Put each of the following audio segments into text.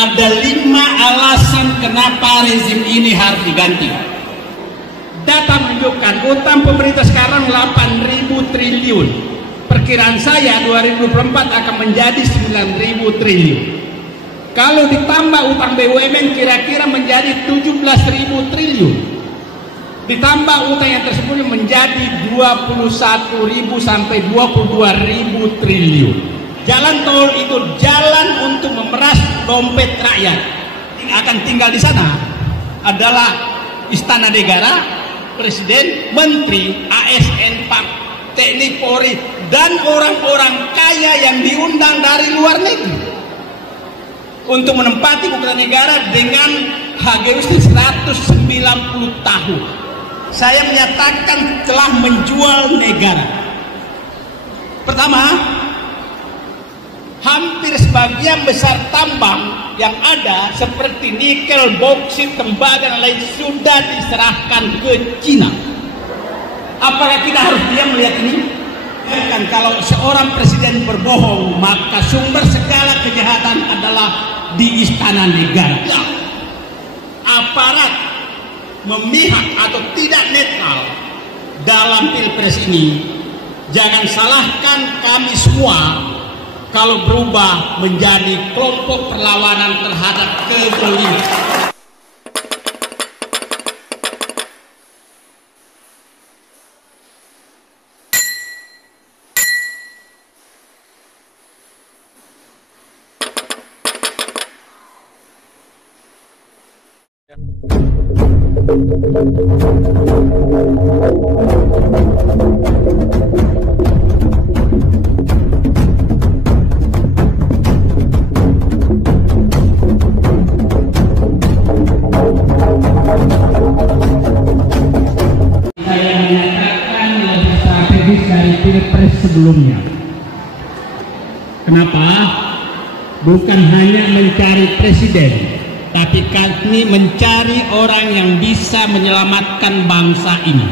ada 5 alasan kenapa rezim ini harus diganti. Data menunjukkan utang pemerintah sekarang 8.000 triliun. Perkiraan saya 2024 akan menjadi 9.000 triliun. Kalau ditambah utang BUMN kira-kira menjadi 17.000 triliun. Ditambah utang yang tersebut menjadi 21.000 sampai 22.000 triliun. Jalan tol itu jalan untuk memeras dompet rakyat. Yang akan tinggal di sana adalah istana negara, presiden, menteri, ASN, Pak, TNI, Polri, dan orang-orang kaya yang diundang dari luar negeri untuk menempati ibu kota negara dengan HGU 190 tahun. Saya menyatakan telah menjual negara. Pertama, hampir sebagian besar tambang yang ada seperti nikel, boksit, tembaga dan lain sudah diserahkan ke Cina. Apakah kita harus diam melihat ini? Kan kalau seorang presiden berbohong, maka sumber segala kejahatan adalah di istana negara. Ya. Aparat memihak atau tidak netral dalam pilpres ini. Jangan salahkan kami semua kalau berubah menjadi kelompok perlawanan terhadap kezaliman. Saya menyatakan lebih strategis dari pilpres sebelumnya. Kenapa? Bukan hanya mencari presiden, tapi kami mencari orang yang bisa menyelamatkan bangsa ini.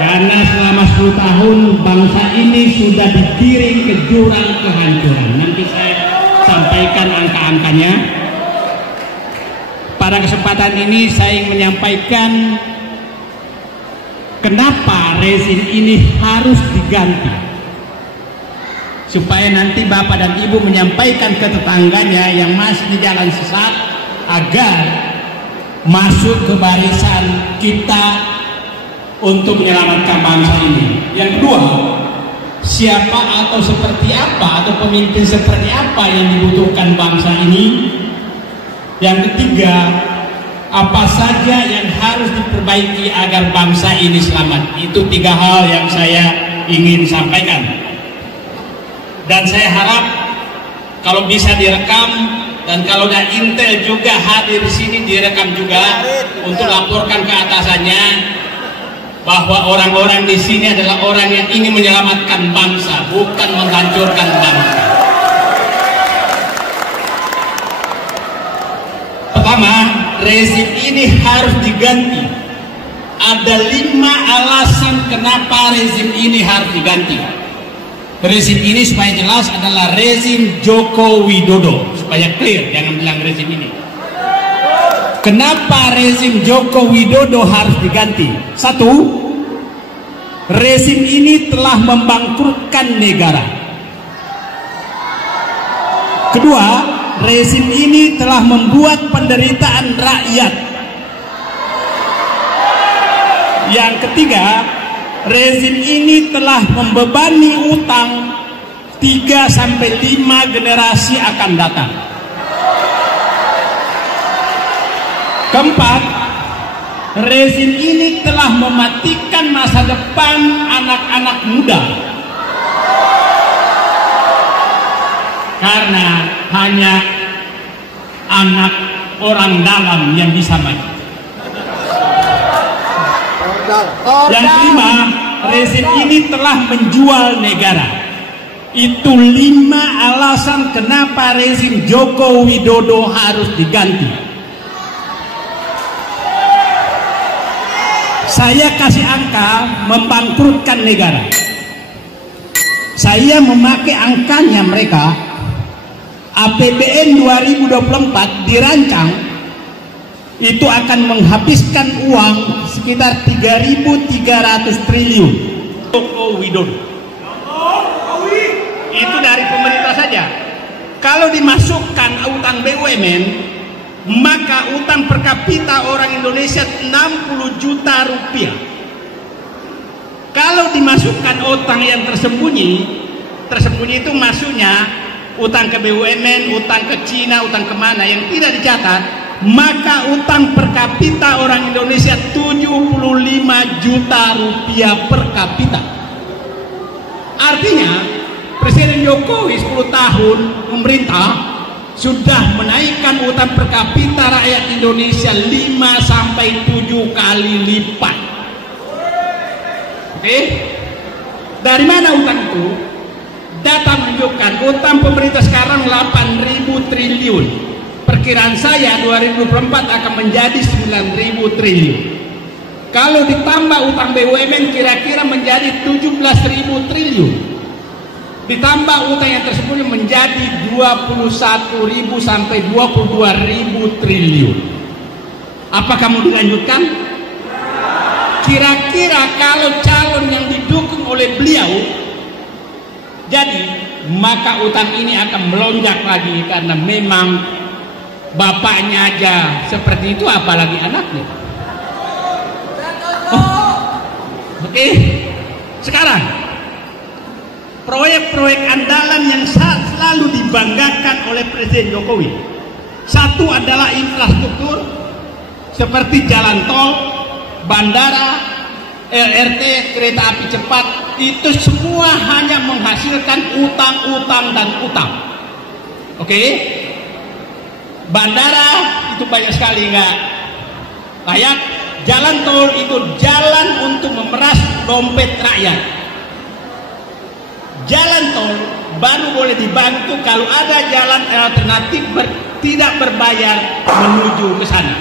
Karena selama 10 tahun bangsa ini sudah digiring ke jurang kehancuran. Nanti saya sampaikan angka-angkanya. Pada kesempatan ini saya ingin menyampaikan kenapa rezim ini harus diganti, supaya nanti Bapak dan Ibu menyampaikan ke tetangganya yang masih di jalan sesat agar masuk ke barisan kita untuk menyelamatkan bangsa ini. Yang kedua, siapa atau seperti apa atau pemimpin seperti apa yang dibutuhkan bangsa ini. Yang ketiga, apa saja yang harus diperbaiki agar bangsa ini selamat. Itu 3 hal yang saya ingin sampaikan. Dan saya harap kalau bisa direkam, dan kalau ada intel juga hadir di sini direkam juga untuk laporkan ke atasannya bahwa orang-orang di sini adalah orang yang ingin menyelamatkan bangsa, bukan menghancurkan bangsa. Pertama, rezim ini harus diganti. Ada 5 alasan kenapa rezim ini harus diganti. Rezim ini supaya jelas adalah rezim Joko Widodo, supaya clear, jangan bilang rezim ini. Kenapa rezim Joko Widodo harus diganti? 1, rezim ini telah membangkrutkan negara. Kedua, rezim ini telah membuat penderitaan rakyat. Yang ketiga, rezim ini telah membebani utang 3-5 generasi akan datang. Keempat, rezim ini telah mematikan masa depan anak-anak muda. Karena hanya anak orang dalam yang bisa maju. Yang kelima, rezim ini telah menjual negara. Itu 5 alasan kenapa rezim Joko Widodo harus diganti. Saya kasih angka membangkrutkan negara. Saya memakai angkanya mereka. APBN 2024 dirancang itu akan menghabiskan uang sekitar 3.300 triliun. Joko Widodo. Itu dari pemerintah saja. Kalau dimasukkan utang BUMN, maka utang per kapita orang Indonesia 60 juta rupiah. Kalau dimasukkan utang yang tersembunyi itu maksudnya utang ke BUMN, utang ke Cina, utang kemana yang tidak dicatat, maka utang per kapita orang Indonesia 75 juta rupiah per kapita. Artinya Presiden Jokowi 10 tahun pemerintah sudah menaikkan utang per kapita rakyat Indonesia 5-7 kali lipat. Oke? Dari mana utang itu? Data menunjukkan utang pemerintah sekarang 8.000 triliun. Perkiraan saya 2024 akan menjadi 9.000 triliun. Kalau ditambah utang BUMN kira-kira menjadi 17.000 triliun. Ditambah utang yang tersebut menjadi 21.000 sampai 22.000 triliun. Apakah mau dilanjutkan? Kira-kira kalau calon yang didukung oleh beliau jadi, maka utang ini akan melonjak lagi karena memang bapaknya aja seperti itu, apalagi anaknya. Oke. Sekarang proyek-proyek andalan yang selalu dibanggakan oleh Presiden Jokowi. Satu adalah infrastruktur seperti jalan tol, bandara, LRT, kereta api cepat. Itu semua hanya menghasilkan utang dan utang. Oke? Bandara itu banyak sekali nggak layak. Jalan tol itu jalan untuk memeras dompet rakyat. Jalan tol baru boleh dibantu kalau ada jalan alternatif tidak berbayar menuju ke sana.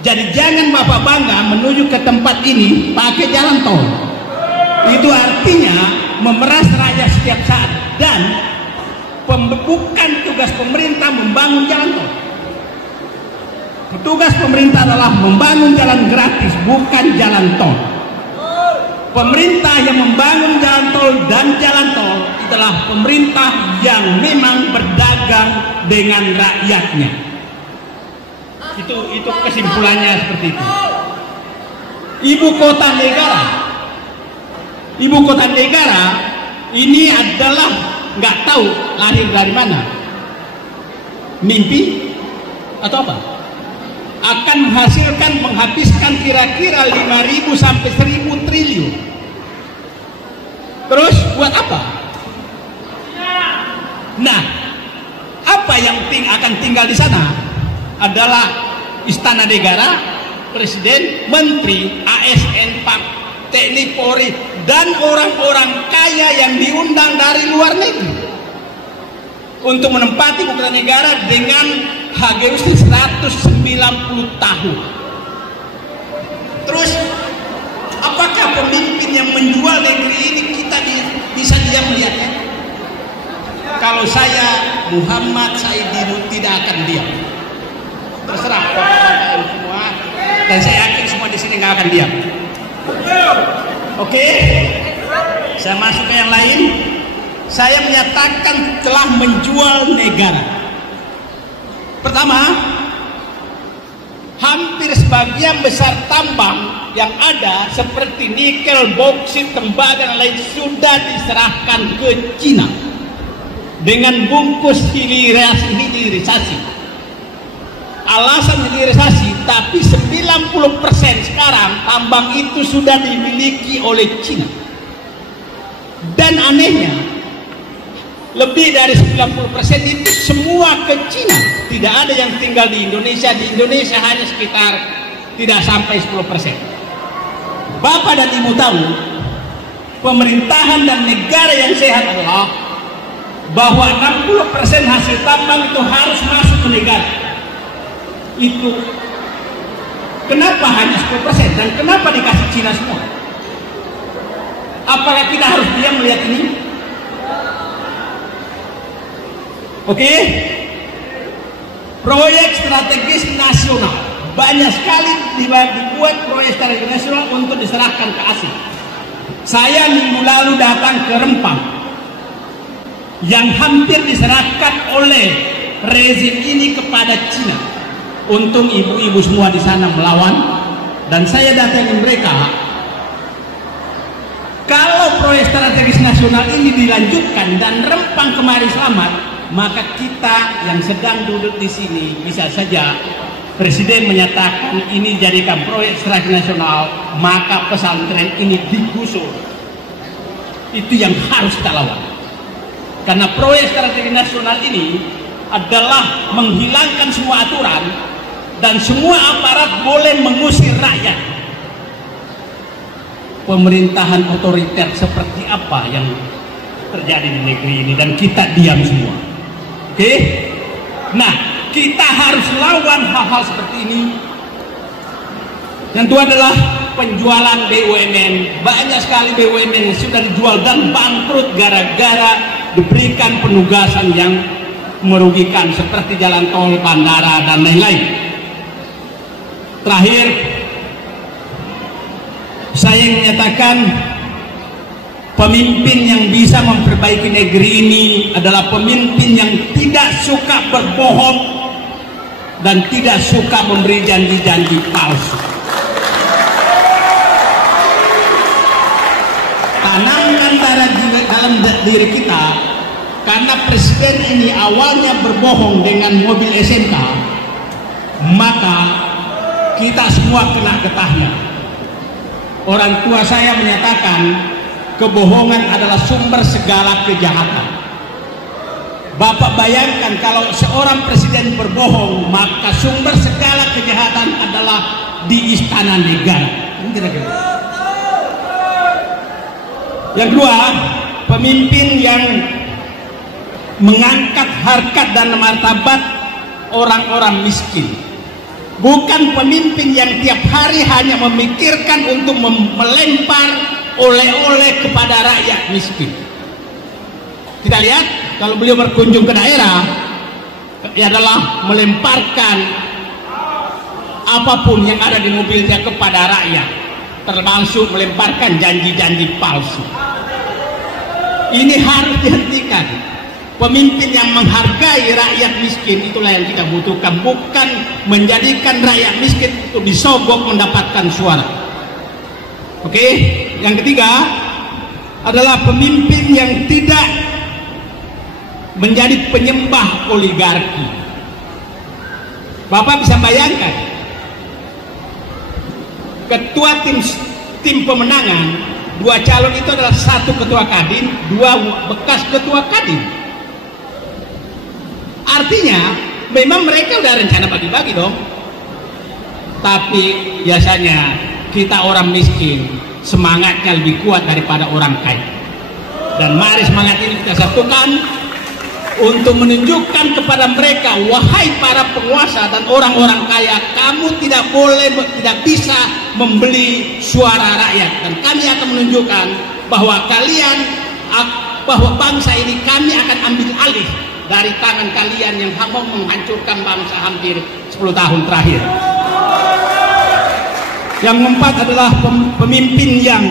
Jadi jangan Bapak bangga menuju ke tempat ini pakai jalan tol. Itu artinya memeras rakyat setiap saat, dan bukan tugas pemerintah membangun jalan tol. Tugas pemerintah adalah membangun jalan gratis, bukan jalan tol. Pemerintah yang membangun jalan tol dan jalan tol adalah pemerintah yang memang berdagang dengan rakyatnya. Itu kesimpulannya seperti itu. Ibu kota negara ini adalah nggak tahu lahir dari mana, mimpi atau apa, akan menghabiskan kira-kira 5.000 sampai 1.000 triliun. Terus buat apa? Nah, apa yang akan tinggal di sana adalah istana negara, presiden, menteri, ASN, TNI, Polri, dan orang-orang kaya yang diundang dari luar negeri untuk menempati ibu kota negara dengan HGUS 190 tahun. Terus, apakah pemimpin yang menjual negeri ini kita bisa diam melihatnya? Kalau saya Muhammad Saidinu tidak akan diam. Terserah bapak-bapak semua, dan saya yakin semua di sini nggak akan diam. Oke, saya masuk ke yang lain. Saya menyatakan telah menjual negara. Pertama, hampir sebagian besar tambang yang ada seperti nikel, boksit, tembaga dan lain sudah diserahkan ke Cina dengan bungkus hilirisasi. Alasan hilirisasi, tapi 90% sekarang tambang itu sudah dimiliki oleh Cina. Dan anehnya, lebih dari 90% itu semua ke Cina. Tidak ada yang tinggal di Indonesia. Di Indonesia hanya sekitar tidak sampai 10%. Bapak dan Ibu tahu, pemerintahan dan negara yang sehat adalah bahwa 60% hasil tambang itu harus masuk ke negara. Itu kenapa hanya 10% dan kenapa dikasih Cina semua? Apakah kita harus diam melihat ini? Oke? Proyek strategis nasional. Banyak sekali dibuat proyek strategis nasional untuk diserahkan ke asing. Saya minggu lalu datang ke Rempang yang hampir diserahkan oleh rezim ini kepada Cina. Untung ibu-ibu semua di sana melawan, dan saya datangi mereka. Kalau proyek strategis nasional ini dilanjutkan dan Rempang kemarin selamat, maka kita yang sedang duduk di sini bisa saja Presiden menyatakan ini jadikan proyek strategis nasional, maka pesantren ini digusur. Itu yang harus kita lawan. Karena proyek strategis nasional ini adalah menghilangkan semua aturan dan semua aparat boleh mengusir rakyat. Pemerintahan otoriter seperti apa yang terjadi di negeri ini, dan kita diam semua. Oke? Nah, kita harus lawan hal-hal seperti ini. Yang kedua adalah penjualan BUMN. Banyak sekali BUMN yang sudah dijual dan bangkrut gara-gara diberikan penugasan yang merugikan seperti jalan tol, bandara, dan lain-lain. Terakhir, saya menyatakan pemimpin yang bisa memperbaiki negeri ini adalah pemimpin yang tidak suka berbohong dan tidak suka memberi janji-janji palsu. Tanamkan dalam diri kita, karena presiden ini awalnya berbohong dengan mobil SMK, maka kita semua kena getahnya. Orang tua saya menyatakan kebohongan adalah sumber segala kejahatan. Bapak bayangkan kalau seorang presiden berbohong, maka sumber segala kejahatan adalah di istana negara. Yang kedua, pemimpin yang mengangkat harkat dan martabat orang-orang miskin. Bukan pemimpin yang tiap hari hanya memikirkan untuk melempar oleh-oleh kepada rakyat miskin. Kita lihat kalau beliau berkunjung ke daerah, ia adalah melemparkan apapun yang ada di mobilnya kepada rakyat, termasuk melemparkan janji-janji palsu. Ini harus dihentikan. Pemimpin yang menghargai rakyat miskin, itulah yang kita butuhkan, bukan menjadikan rakyat miskin untuk disogok mendapatkan suara. Oke, yang ketiga adalah pemimpin yang tidak menjadi penyembah oligarki. Bapak bisa bayangkan, ketua tim pemenangan, dua calon itu adalah satu ketua kadin, dua bekas ketua kadin. Artinya memang mereka udah rencana bagi-bagi dong. Tapi biasanya kita orang miskin semangatnya lebih kuat daripada orang kaya. Dan mari semangat ini kita satukan untuk menunjukkan kepada mereka, wahai para penguasa dan orang-orang kaya, kamu tidak boleh, tidak bisa membeli suara rakyat. Dan kami akan menunjukkan bahwa bahwa bangsa ini kami akan ambil alih dari tangan kalian yang mau menghancurkan bangsa hampir 10 tahun terakhir. Yang keempat adalah pemimpin yang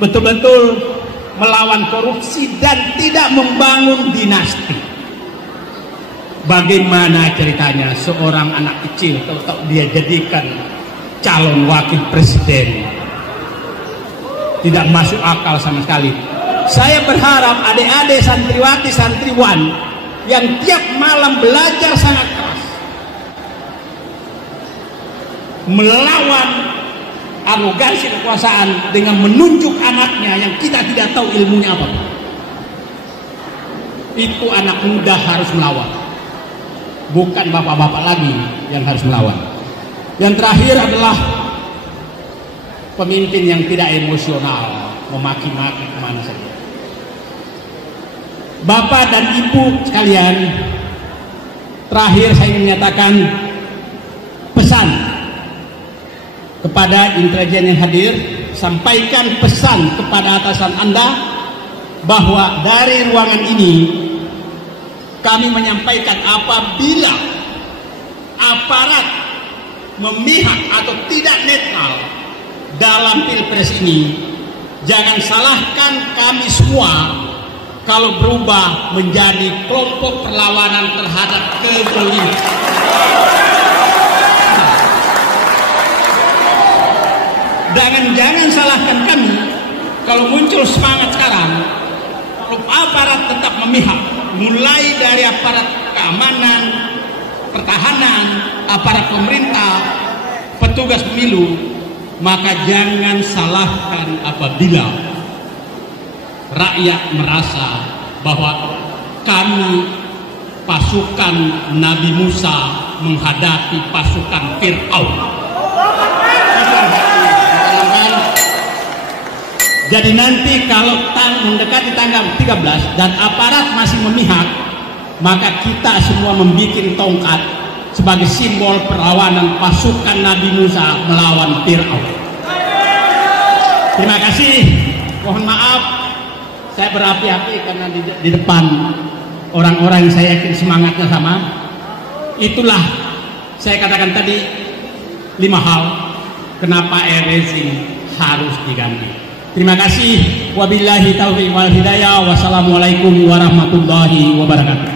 betul-betul melawan korupsi dan tidak membangun dinasti. Bagaimana ceritanya seorang anak kecil kalau dia jadikan calon wakil presiden? Tidak masuk akal sama sekali. Saya berharap adik-adik santriwati santriwan yang tiap malam belajar sangat keras melawan arogansi kekuasaan dengan menunjuk anaknya yang kita tidak tahu ilmunya apa. Itu anak muda harus melawan, bukan bapak-bapak lagi yang harus melawan. Yang terakhir adalah pemimpin yang tidak emosional, memaki-maki kemana saja. Bapak dan ibu sekalian, terakhir saya menyatakan pesan kepada intelijen yang hadir, sampaikan pesan kepada atasan Anda bahwa dari ruangan ini kami menyampaikan apabila aparat memihak atau tidak netral dalam pilpres ini, jangan salahkan kami semua kalau berubah menjadi kelompok perlawanan terhadap kezaliman. Jangan salahkan kami kalau muncul semangat sekarang, kalau aparat tetap memihak, mulai dari aparat keamanan, pertahanan, aparat pemerintah, petugas pemilu, maka jangan salahkan apabila rakyat merasa bahwa kami pasukan Nabi Musa menghadapi pasukan Fir'aun. Jadi nanti kalau mendekati tanggal 13 dan aparat masih memihak, maka kita semua membuat tongkat sebagai simbol perlawanan pasukan Nabi Musa melawan Fir'aun. Terima kasih. Mohon maaf saya berapi-api karena di depan orang-orang yang saya yakin semangatnya sama. Itulah saya katakan tadi 5 hal kenapa rezim harus diganti. Terima kasih. Wabillahi taufiq wal hidayah. Wassalamualaikum warahmatullahi wabarakatuh.